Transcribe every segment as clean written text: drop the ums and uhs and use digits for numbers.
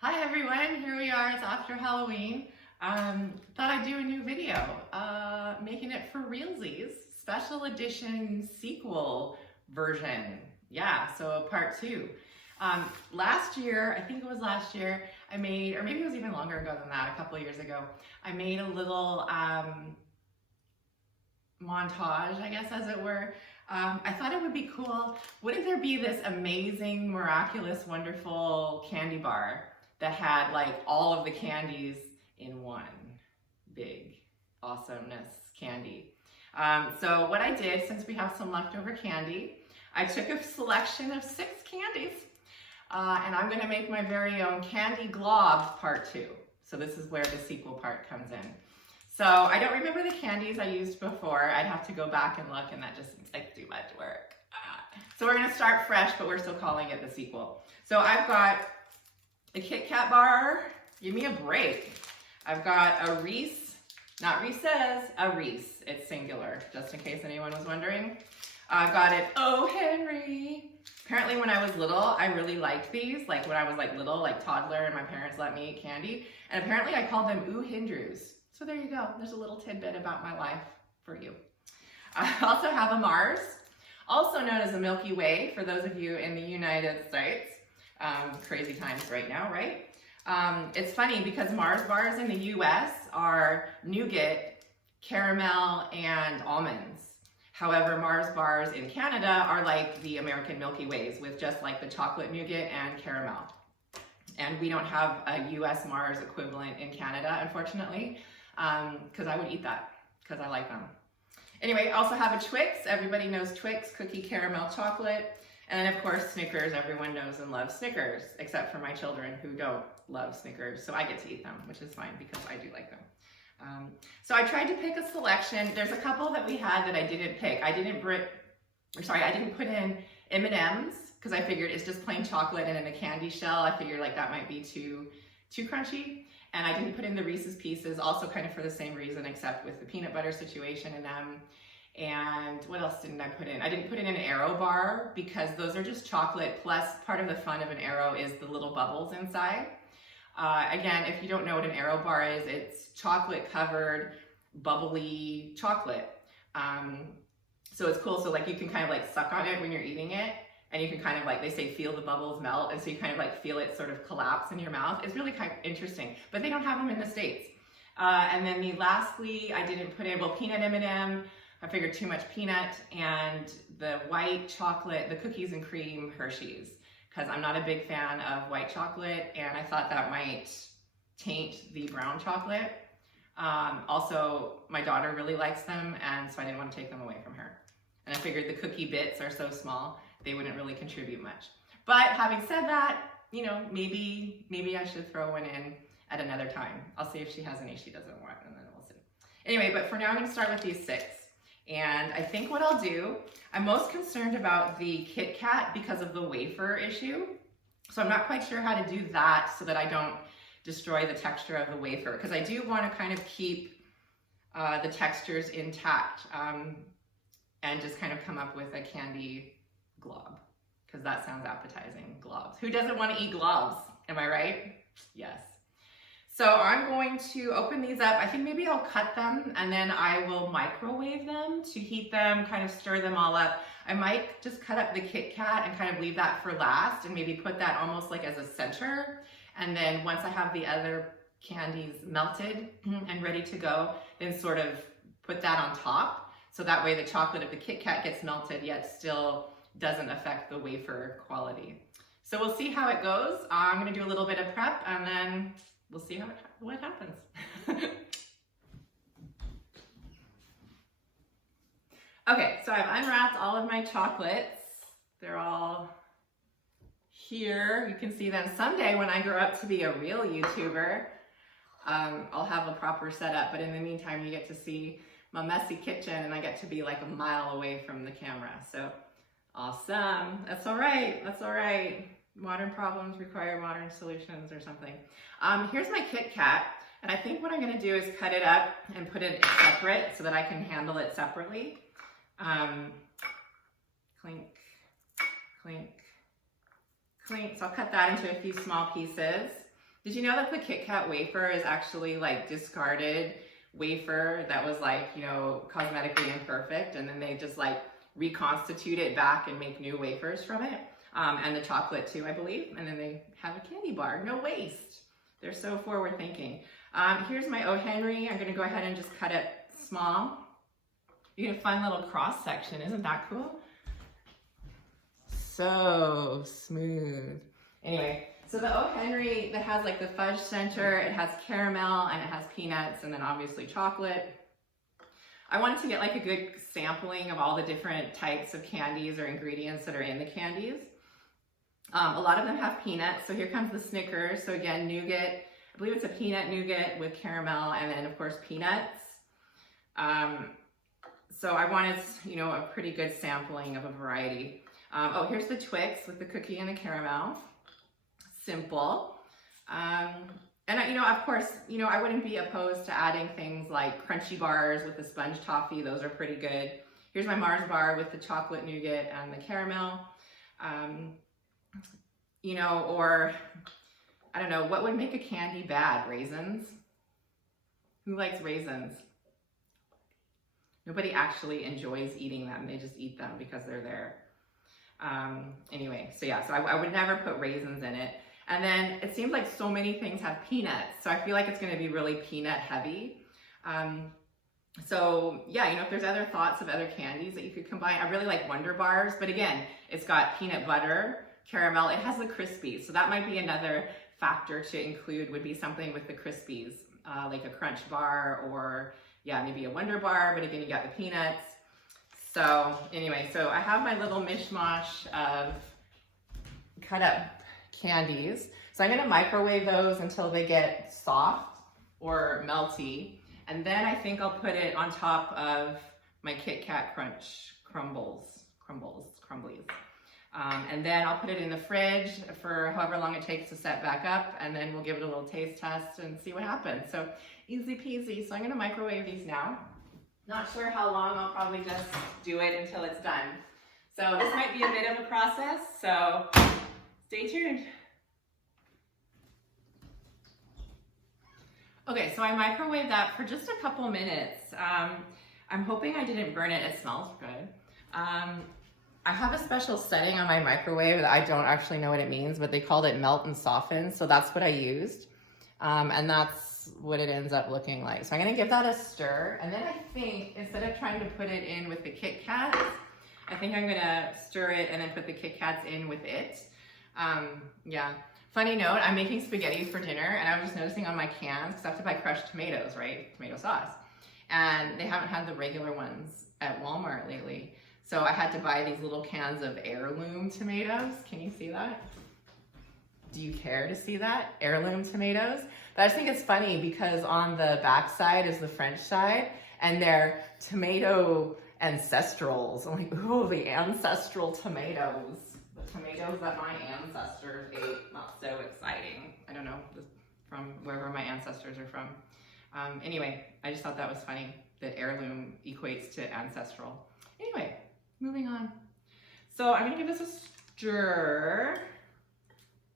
Hi everyone, here we are, it's after Halloween. Thought I'd do a new video, making it for Realsies, special edition sequel version. Yeah, so part two. Last year, I think it was last year, I made, or maybe it was even longer ago than that, a couple of years ago, I made a little montage, I guess, as it were. I thought it would be cool. Wouldn't there be this amazing, miraculous, wonderful candy bar that had like all of the candies in one big awesomeness candy? So what I did, since we have some leftover candy, I took a selection of 6 candies, and I'm going to make my very own Candy Globs Part 2. So this is where the sequel part comes in. So I don't remember the candies I used before. I'd have to go back and look, and that just seems like too much work. So we're going to start fresh, but we're still calling it the sequel. So I've got a Kit Kat bar. Give me a break. I've got a Reese, not Reese's, a Reese. It's singular, just in case anyone was wondering. I've got it, Oh Henry. Apparently when I was little, I really liked these. Like when I was like little, like toddler, and my parents let me eat candy. And apparently I called them Ooh Hindrews. So there you go. There's a little tidbit about my life for you. I also have a Mars, also known as a Milky Way for those of you in the United States. Crazy times right now, right? It's funny because Mars bars in the US are nougat, caramel, and almonds. However, Mars bars in Canada are like the American Milky Ways with just like the chocolate nougat and caramel. And we don't have a US Mars equivalent in Canada, unfortunately, because I would eat that because I like them. Anyway, I also have a Twix. Everybody knows Twix, cookie caramel chocolate. And then of course Snickers, everyone knows and loves Snickers, except for my children who don't love Snickers. So I get to eat them, which is fine because I do like them. So I tried to pick a selection. There's a couple that we had that I didn't pick. I didn't put in M&Ms because I figured it's just plain chocolate and in a candy shell. I figured like that might be too crunchy. And I didn't put in the Reese's Pieces, also kind of for the same reason, except with the peanut butter situation in them. And what else didn't I put in? I didn't put in an Aero bar because those are just chocolate, plus part of the fun of an Aero is the little bubbles inside. Again, if you don't know what an Aero bar is, it's chocolate covered, bubbly chocolate. So it's cool, so like you can kind of like suck on it when you're eating it, and you can kind of like, they say, feel the bubbles melt, and so you kind of like feel it sort of collapse in your mouth. It's really kind of interesting, but they don't have them in the States. And then lastly, I didn't put in, well, peanut M&M. I figured too much peanut, and the white chocolate, the cookies and cream Hershey's, because I'm not a big fan of white chocolate, and I thought that might taint the brown chocolate. Also, my daughter really likes them, and so I didn't want to take them away from her. And I figured the cookie bits are so small, they wouldn't really contribute much. But having said that, you know, maybe I should throw one in at another time. I'll see if she has any she doesn't want, and then we'll see. Anyway, but for now I'm going to start with these 6. And I think what I'll do, I'm most concerned about the Kit Kat because of the wafer issue. So I'm not quite sure how to do that so that I don't destroy the texture of the wafer, because I do want to kind of keep the textures intact and just kind of come up with a candy glob, because that sounds appetizing, globs. Who doesn't want to eat globs? Am I right? Yes. So I'm going to open these up. I think maybe I'll cut them and then I will microwave them to heat them, kind of stir them all up. I might just cut up the Kit Kat and kind of leave that for last and maybe put that almost like as a center. And then once I have the other candies melted and ready to go, then sort of put that on top. So that way the chocolate of the Kit Kat gets melted yet still doesn't affect the wafer quality. So we'll see how it goes. I'm gonna do a little bit of prep and then we'll see what happens. Okay, so I've unwrapped all of my chocolates. They're all here. You can see them someday when I grow up to be a real YouTuber. I'll have a proper setup, but in the meantime, you get to see my messy kitchen and I get to be like a mile away from the camera. So awesome. That's all right. That's all right. Modern problems require modern solutions or something. Here's my Kit Kat, and I think what I'm gonna do is cut it up and put it separate so that I can handle it separately. Clink, clink, clink. So I'll cut that into a few small pieces. Did you know that the Kit Kat wafer is actually like discarded wafer that was like, you know, cosmetically imperfect, and then they just like reconstitute it back and make new wafers from it? And the chocolate too, I believe. And then they have a candy bar, no waste. They're so forward thinking. Here's my O. Henry. I'm gonna go ahead and just cut it small. You get a fun little cross section, isn't that cool? So smooth. Anyway, so the O. Henry that has like the fudge center, it has caramel and it has peanuts and then obviously chocolate. I wanted to get like a good sampling of all the different types of candies or ingredients that are in the candies. A lot of them have peanuts, so here comes the Snickers. So again, nougat, I believe it's a peanut nougat with caramel and then of course peanuts. So I wanted, you know, a pretty good sampling of a variety. Oh, here's the Twix with the cookie and the caramel. Simple. And you know, of course, you know, I wouldn't be opposed to adding things like crunchy bars with the sponge toffee. Those are pretty good. Here's my Mars bar with the chocolate nougat and the caramel. You know, or I don't know, what would make a candy bad? Raisins? Who likes raisins? Nobody actually enjoys eating them. They just eat them because they're there. Anyway, so yeah, so I would never put raisins in it. And then it seems like so many things have peanuts, so I feel like it's gonna be really peanut heavy. So yeah, you know, if there's other thoughts of other candies that you could combine, I really like Wonder Bars, but again, it's got peanut butter, caramel, it has the Crispies, so that might be another factor to include, would be something with the Crispies, like a Crunch Bar or yeah, maybe a Wonder Bar, but again, you got the peanuts. So anyway, so I have my little mishmash of cut up candies. So I'm gonna microwave those until they get soft or melty. And then I think I'll put it on top of my Kit Kat Crunch crumblies. And then I'll put it in the fridge for however long it takes to set back up, and then we'll give it a little taste test and see what happens. So easy peasy. So I'm gonna microwave these now. Not sure how long, I'll probably just do it until it's done. So this might be a bit of a process, so stay tuned. Okay, so I microwaved that for just a couple minutes. I'm hoping I didn't burn it. It smells good. I have a special setting on my microwave that I don't actually know what it means, but they called it melt and soften, so that's what I used. And that's what it ends up looking like. So I'm gonna give that a stir, and then I think instead of trying to put it in with the Kit Kats, I think I'm gonna stir it and then put the Kit Kats in with it. Yeah. Funny note, I'm making spaghetti for dinner, and I was just noticing on my cans, because I have to buy crushed tomatoes, right? Tomato sauce. And they haven't had the regular ones at Walmart lately. So I had to buy these little cans of heirloom tomatoes. Can you see that? Do you care to see that? Heirloom tomatoes. But I just think it's funny because on the back side is the French side, and they're tomato ancestrals. I'm like, ooh, the ancestral tomatoes. The tomatoes that my ancestors ate. Not so exciting. I don't know, from wherever my ancestors are from. Anyway, I just thought that was funny that heirloom equates to ancestral. Anyway, moving on. So I'm gonna give this a stir.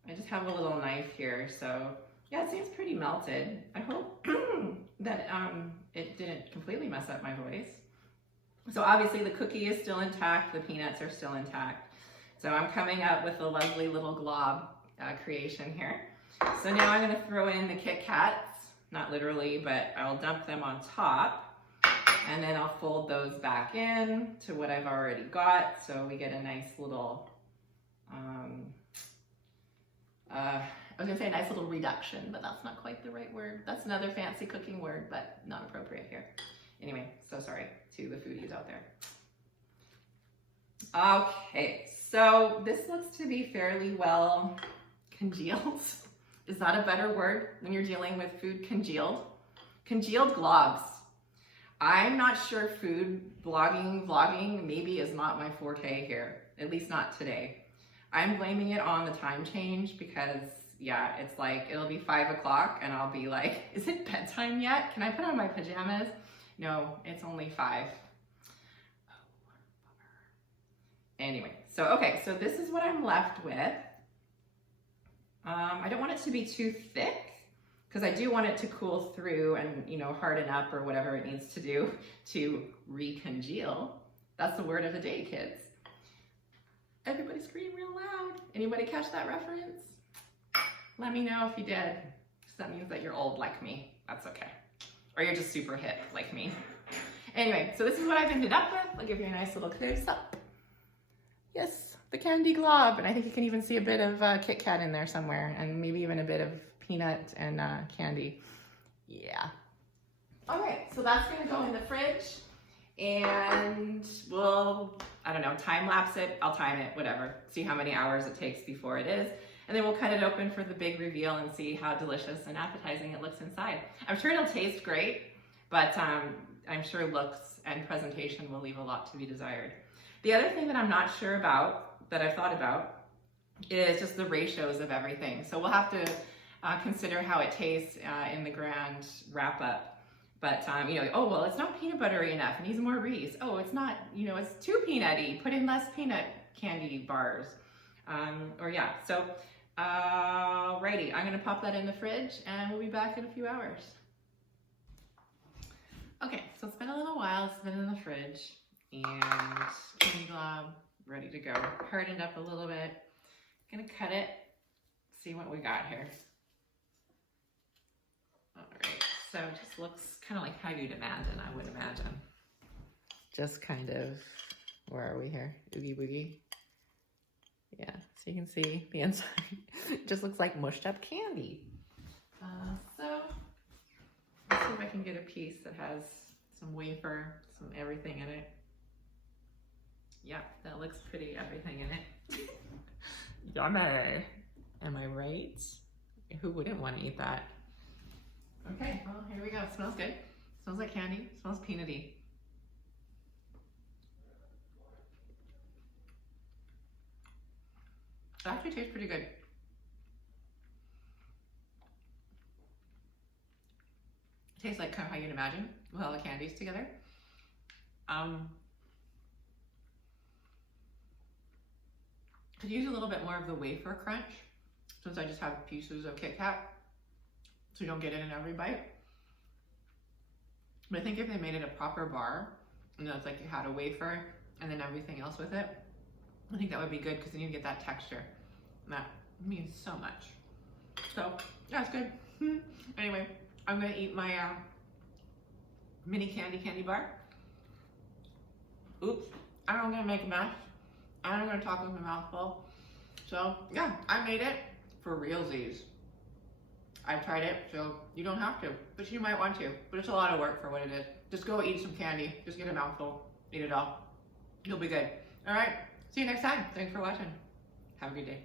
I just have a little knife here, so yeah, it seems pretty melted. I hope that it didn't completely mess up my voice. So obviously the cookie is still intact, the peanuts are still intact. So I'm coming up with a lovely little glob creation here. So now I'm gonna throw in the Kit Kats, not literally, but I'll dump them on top. And then I'll fold those back in to what I've already got. So we get a nice little, I was gonna say a nice little reduction, but that's not quite the right word. That's another fancy cooking word, but not appropriate here. Anyway, so sorry to the foodies out there. Okay, so this looks to be fairly well congealed. Is that a better word when you're dealing with food congealed? Congealed globs. I'm not sure food vlogging maybe is not my forte here, at least not today. I'm blaming it on the time change because yeah, it's like, it'll be 5 o'clock and I'll be like, is it bedtime yet? Can I put on my pajamas? No, it's only 5. Oh, bummer. Anyway, so okay, so this is what I'm left with. I don't want it to be too thick because I do want it to cool through and, you know, harden up or whatever it needs to do to recongeal. That's the word of the day, kids. Everybody scream real loud. Anybody catch that reference? Let me know if you did. That means that you're old like me. That's okay. Or you're just super hip like me. Anyway, so this is what I've ended up with. I'll give you a nice little close up. Yes, the candy glob. And I think you can even see a bit of Kit Kat in there somewhere, and maybe even a bit of peanut and candy. Yeah. All right, so that's gonna go in the fridge, and we'll, I don't know, time lapse it. I'll time it, whatever. See how many hours it takes before it is. And then we'll cut it open for the big reveal and see how delicious and appetizing it looks inside. I'm sure it'll taste great, but I'm sure looks and presentation will leave a lot to be desired. The other thing that I'm not sure about, that I've thought about, is just the ratios of everything. So we'll have to consider how it tastes in the grand wrap up. But, you know, oh, well, it's not peanut buttery enough, it needs more Reese. Oh, it's not, you know, it's too peanutty, put in less peanut candy bars. Or yeah, so, righty, I'm gonna pop that in the fridge and we'll be back in a few hours. Okay, so it's been a little while, it's been in the fridge, and candy glob ready to go. Hardened up a little bit. Gonna cut it, see what we got here. All right, so it just looks kind of like how you'd imagine, I would imagine. Just kind of, where are we here? Oogie boogie. Yeah, so you can see the inside. It just looks like mushed up candy. So let's see if I can get a piece that has some wafer, some everything in it. Yep, that looks pretty everything in it. Yummy. Am I right? Who wouldn't want to eat that? Okay, well, here we go. It smells good. Smells like candy. It smells peanutty. It actually tastes pretty good. It tastes like kind of how you'd imagine with all the candies together. Could use a little bit more of the wafer crunch since I just have pieces of Kit Kat, so you don't get it in every bite. But I think if they made it a proper bar, and it's like you had a wafer and then everything else with it, I think that would be good because then you get that texture. And that means so much. So yeah, it's good. Anyway, I'm gonna eat my mini candy bar. Oops, I'm gonna make a mess. I'm gonna talk with my mouth full. So yeah, I made it for realsies. I tried it, so you don't have to, but you might want to. But it's a lot of work for what it is. Just go eat some candy. Just get a mouthful, eat it all. You'll be good. All right, see you next time. Thanks for watching. Have a good day.